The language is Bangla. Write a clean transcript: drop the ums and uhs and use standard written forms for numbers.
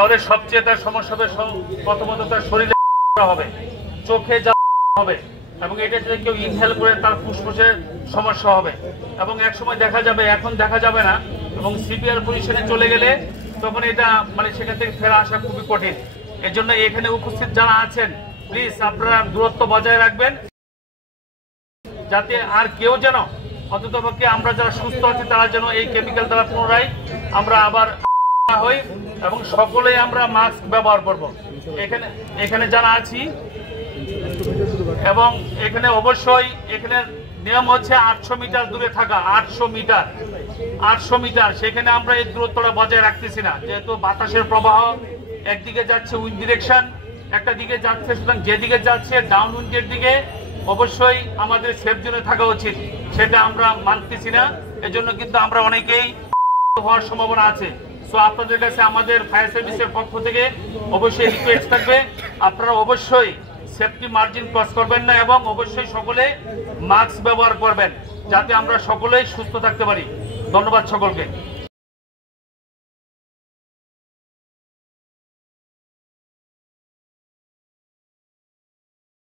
তাহলে সবচেয়ে তার সমস্যা হবে, প্রথমত তার শরীরে হবে, চোখে যা হবে, এবং এটা যদি কেউ ইনহেল করে তার ফুসফুসে সমস্যা হবে। এবং এক সময় দেখা যাবে, এখন দেখা যাবে না, এবং সিভিয়ার পজিশনে চলে গেলে তখন এটা মানে সেখান থেকে ফেরা আসা খুবই কঠিন। এর জন্য এখানে উপস্থিত যারা আছেন প্লিজ আপনারা দূরত্ব বজায় রাখবেন, যাতে আর কেউ যেন, অন্ততপক্ষে আমরা যারা সুস্থ আছি তারা যেন এই কেমিক্যাল দ্বারা পুনরায় আমরা আবার হই, এবং সকলেই আমরা মাস্ক ব্যবহার করব। এখানে যারা আছি, এবং এখানে অবশ্যই এখানে নিয়ম হচ্ছে 800 মিটার দূরে থাকা। 800 মিটার সেখানে আমরা এই দূরত্বটা বজায় রাখতেছি না, যেহেতু বাতাসের প্রবাহ একদিকে যাচ্ছে উইন্ড ডিরেকশন, একটা দিকে যাচ্ছে, সুতরাং যেদিকে যাচ্ছে ডাউন উইন্ডের দিকে অবশ্যই আমাদের সেফ জোনে থাকা উচিত, সেটা আমরা মানতেছি না। এজন্য কিন্তু আমরা অনেকেই হওয়ার সম্ভাবনা আছে। সো আপনাদের কাছে আমাদের ফায়ার সার্ভিসের পক্ষ থেকে অবশ্যই রিকোয়েস্ট থাকবে, আপনারা অবশ্যই সেফটি মার্জিন ক্রস করবেন না, এবং অবশ্যই সকলে মাস্ক ব্যবহার করবেন, যাতে আমরা সকলেই সুস্থ থাকতে পারি। ধন্যবাদ সকলকে।